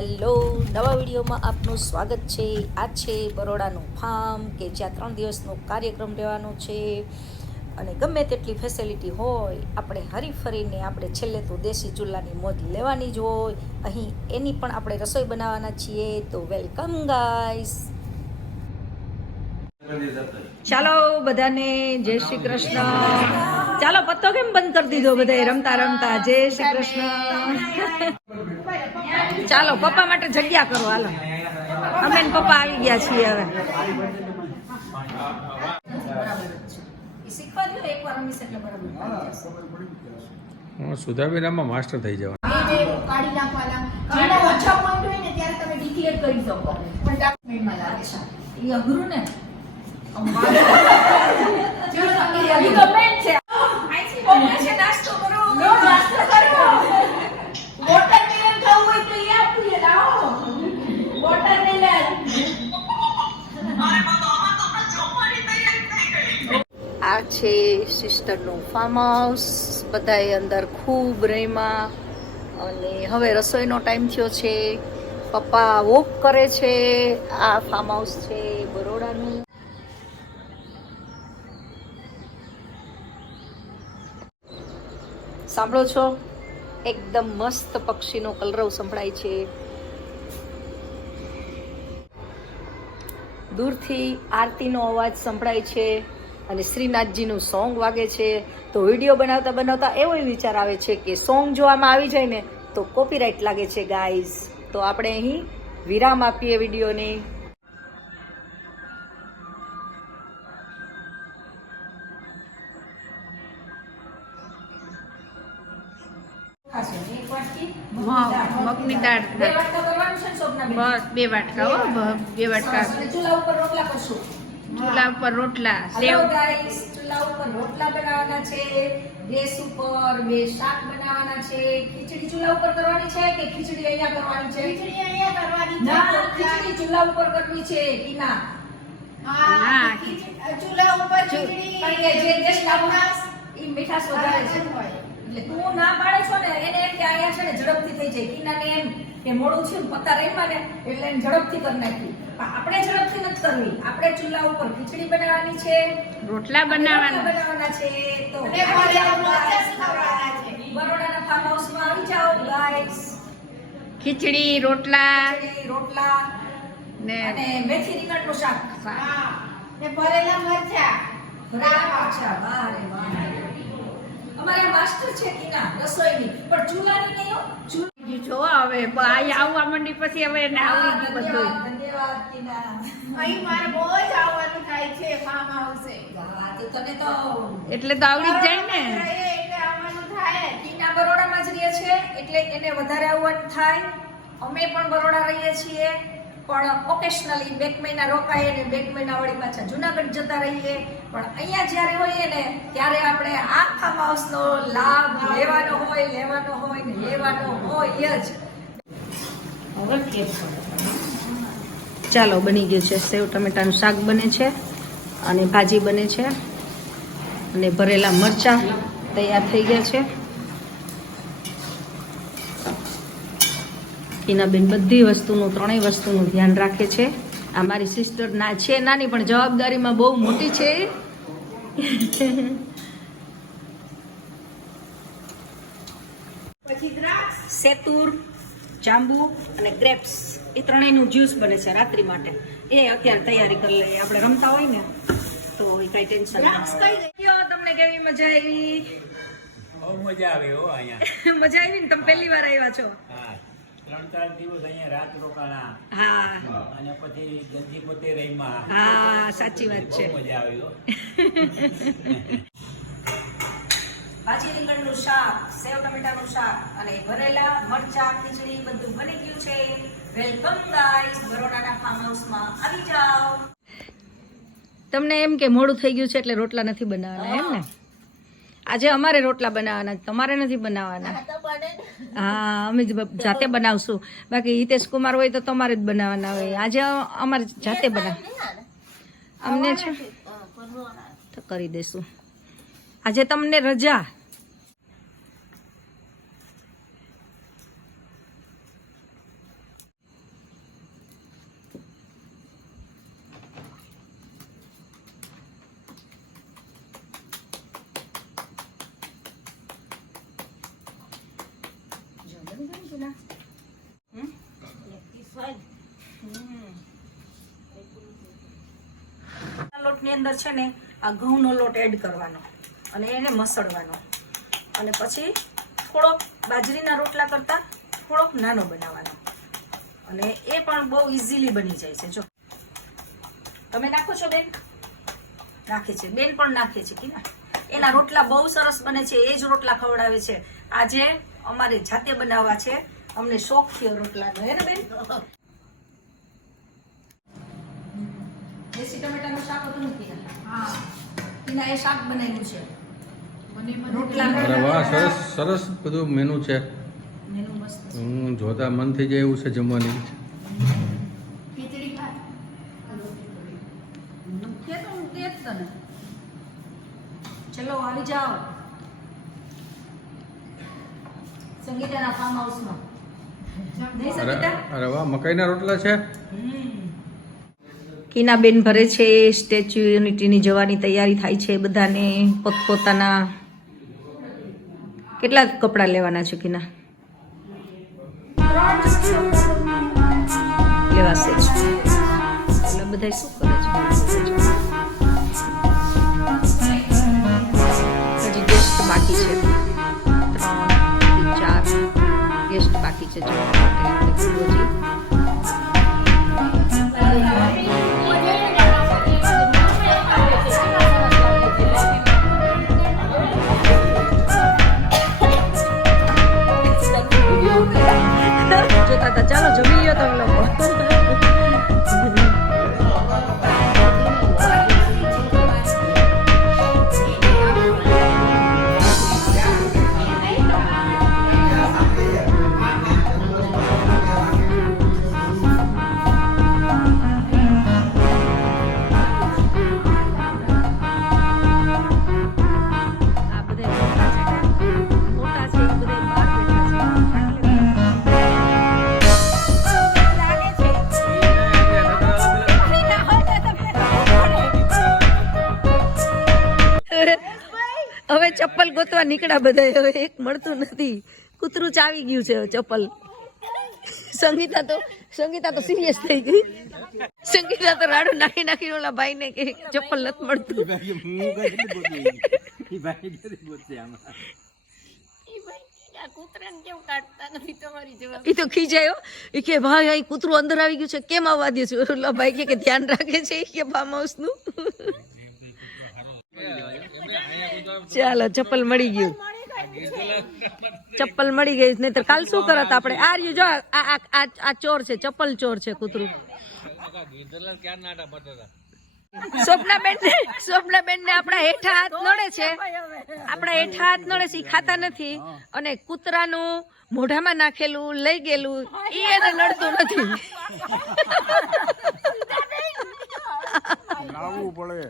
Hello, નવા વિડીયોમાં આપનું સ્વાગત છે। આ છે બરોડાનું ફાર્મ કે જ્યાં 3 દિવસનો કાર્યક્રમ રહેવાનો છે અને ગમે તેટલી ફેસિલિટી હોય આપણે હરીફરીને આપણે છેલ્લે તો દેશી ચૂલાની મોજ લેવાની જ હોય। અહીં એની પણ આપણે રસોઈ બનાવવાના છીએ, તો વેલકમ ગાઈસ। ચાલો બધાને જય શ્રી કૃષ્ણ। ચાલો પત્તો કેમ બંધ કરી દીધો બધાએ રમતા રમતા? જય શ્રી કૃષ્ણ। ચાલો પપ્પા માટે જગ્યા કરો, હાલો અમે ને પપ્પા આવી ગયા છીએ હવે। સુધાબેન આમાં માસ્ટર થઈ જવા કાઢી નાખવાના જેના ઓછા પોઈન્ટ હોય ને ત્યારે તમે ડિક્લેર કરી શકો, પણ ડાક્યુમેન્ટમાં લાગે છે એ અઘરું ને નાસ્તો કરો, નાસ્તો કરો, વોટરમેલન ખાવું હોય તો એ આપીએ, લાવો વોટરમેલન। આ છે સિસ્ટરનું ફાર્મ હાઉસ। બધાએ અંદર ખૂબ રમ્યા અને હવે રસોઈનો ટાઈમ થયો છે। પપ્પા વોક કરે છે। આ ફાર્મ હાઉસ છે બરોડાનું। સાંભળો છો? એકદમ મસ્ત પક્ષીનો કલરવ સંભળાય છે। દૂરથી આરતીનો અવાજ સંભળાય છે અને શ્રીનાથજીનું સોંગ વાગે છે। તો વિડીયો બનાવતા બનાવતા એવો વિચાર આવે છે કે સોંગ જો આમાં આવી જાય ને તો કોપીરાઇટ લાગે છે ગાઈઝ। તો આપણે અહીં વિરામ આપીએ વિડીયોને। મગની દાળ બસ 2 વાટકા હો, 2 વાટકા ચૂલા ઉપર રોટલા કરશું। ચૂલા ઉપર રોટલા હેલો ગાઈસ, ચૂલા ઉપર રોટલા બનાવવાના છે, ગેસ ઉપર 2 શાક બનાવવાના છે। ખીચડી ચૂલા ઉપર કરવાની છે કે ખીચડી અહીંયા કરવાની છે? ખીચડી અહીંયા કરવાની છે, ના, ખીચડી ચૂલા ઉપર કરવી છે ઈના। હા ચૂલા ઉપર ખીચડી કારણ કે જે દેશ લાવનાસ ઈ મીઠાશ વધારે છે, એટલે તું ના પાડે છો ને એને એમ કે અહીંયા છે ને ઝડપથી થઈ જાય। ઈનાને એમ કે મોડું થયું પત્તા રેમાં ને એટલે એને ઝડપથી કરી નાખી, પણ આપણે ઝડપથી નથી કરવી। આપણે ચૂલા ઉપર ખીચડી બનાવવાની છે, રોટલા બનાવવાના છે। તો બરોડાના ફાર્મ હાઉસમાં આવી જાઓ ગાઈસ। ખીચડી રોટલા રોટલા ને અને મેથી રીંગણનું શાક, હા ને ભરેલા મરચા। અચ્છા, વાહ રે વાહ। અમારે માસ્ટર છે કીના રસોઈની, પણ ચૂલાની નહીં હો। જો હવે અહીંયા આવવા માંડી પછી હવે એને આવડી ગયું બધું। ધન્યવાદ કીના। અહીં મારે બહુ જ આવવાનું થાય છે ફાર્મ હાઉસે, વાહ, તો તને તો એટલે તો આવડી જ જાય ને। એટલે આવવાનું થાય। કીના બરોડામાં જ રહે છે એટલે એને વધારે આવવાનું થાય। અમે પણ બરોડા રહીએ છીએ, પણ ઓકેશનલી 2 મહિના રોકાઈએ ને 2 મહિના વળી પાછા જુનાગઢ જતા રહીએ। પણ અહીંયા જ્યારે હોઈએ ને ત્યારે આપણે આ ફાર્મ હાઉસનો લાભ લેવાનો હોય ને લેવાનો હોય જ। ચાલો, બની ગયું છે સેવ ટમેટાનું શાક બને છે અને ભાજી બને છે અને ભરેલા મરચાં તૈયાર થઈ ગયા છે। એના બેન બધી વસ્તુનું 3 વસ્તુનું ધ્યાન રાખે છે। આ મારી સિસ્ટર ના છે નાની, પણ જવાબદારીમાં બહુ મોટી છે। પછી દ્રાક્ષ, સેતુર, જાંબુ અને ગ્રેપ્સ, એ 3નું જ્યુસ બને છે રાત્રિ માટે। એ અત્યારે તૈયારી કરી લઈએ, આપણે રમતા હોય ને તો એ કઈ ટેન્શન દ્રાક્ષ કઈ ગઈ? તમને કેવી મજા આવી? બહુ મજા આવે હો અહીંયા। મજા આવી ને? તમે પહેલી વાર આવ્યા છો? હા, 3-4 દિવસ અહીંયા રાત રોકાણા હા અને પછી જલ્દી પોતે રહીમાં। હા, સાચી વાત છે। બહુ મજા આવી હો। ભાજી રીંગણનું શાક, સેવ ટમેટાનું શાક અને ભરેલા મરચા ખીચડી બધું બની ગયું છે। વેલકમ ગાઈસ, બરોડાના ફાર્મ હાઉસમાં આવી જાઓ। તમને એમ કે મોડું થઈ ગયું છે એટલે રોટલા નથી બનાવવાના એમ ને? આજે અમારે રોટલા બનાવવાના, તમારે નથી બનાવવાના। હા, અમે જ જાતે બનાવશું, બાકી હિતેશ કુમાર હોય તો તમારે જ બનાવવાના હોય। આજે અમારે જાતે બનાવ, અમને છે તો કરી દેશું। આજે તમને રજા। લોટની અંદર છે ને આ ઘઉંનો લોટ એડ કરવાનો અને એને મસળવાનો અને પછી થોડોક બાજરીના રોટલા કરતાં થોડોક નાનો બનાવવાનો અને એ પણ બહુ ઇઝીલી બની જાય છે. જો તમે નાખો છો બેન? નાખે છે બેન, પણ નાખે છે કે ના. એના રોટલા બહુ સરસ બને છે, એ જ રોટલા ખવડાવે છે. આજે અમારે જાતે બનાવવા છે, અમને શોખ થયો રોટલાનો. હે ને બેન? દેશી ટમેટાનું શાક હતું ને તીના? તીના એ શાક બનાવ્યું છે. રોટલા અરે વાહ, સરસ સરસ બધું મેનુ છે. મેનુ મસ્ત છે. જોતા મન થઈ જાય એવું છે જમવાની. ખીચડી ખા. ચલો આવી જાઓ સંગીતાના ફાર્મ હાઉસમાં. નહીં અરે સંગીતા? અરે વાહ, મકાઈના રોટલા છે. કીનાબેન ભરે છે. સ્ટેચ્યુ યુનિટીની જવાની તૈયારી થાય છે બધાને પોતપોતાના. કેટલા કપડાં લેવાના છે કીના? લેવાશે જ. એટલે બધા શું કરે છે? હજી ગેસ્ટ બાકી છે, 3 થી 4 ગેસ્ટ બાકી છે જોવા માટે. એટલે હજી જોતા હતા. ચાલો જમી લ્યો તમે લોકો. આ બધા મોટા છે, એ બધા બહાર હવે ચપ્પલ ગોતવા નીકળ્યા બધા. હવે એક મળતું નથી. કૂતરું ચાવી ગયું છે ચપ્પલ. સંગીતા તો સિરિયસ થઈ ગઈ. સંગીતા તો રાડું નાખી નાખી ઓલા ભાઈ ને કે ચપ્પલ નથી મળતું. એ તો ખીજાયો. એ કે ભાઈ અહીં કૂતરું અંદર આવી ગયું છે, કેમ આવવા દે છે? ઓલા ભાઈ કે ધ્યાન રાખે છે કે ફાર્મ હાઉસ નું. ચાલો ચપ્પલ મળી ગયું. ચપ્પલ મળી ગઈ. નહીતર કાલ શું કરત આપણે? આ રહ્યું જો, આ ચોર છે, ચપ્પલ ચોર છે કૂતરું. સ્વપ્નાબેન ને આપણા હેઠા હાથ નડે છે. આપણા હેઠા હાથ નડે છે, ખાતા નથી. અને કૂતરાનું મોઢામાં નાખેલું લઈ ગયેલું એ એને નડતું નથી. લાવવું પડે.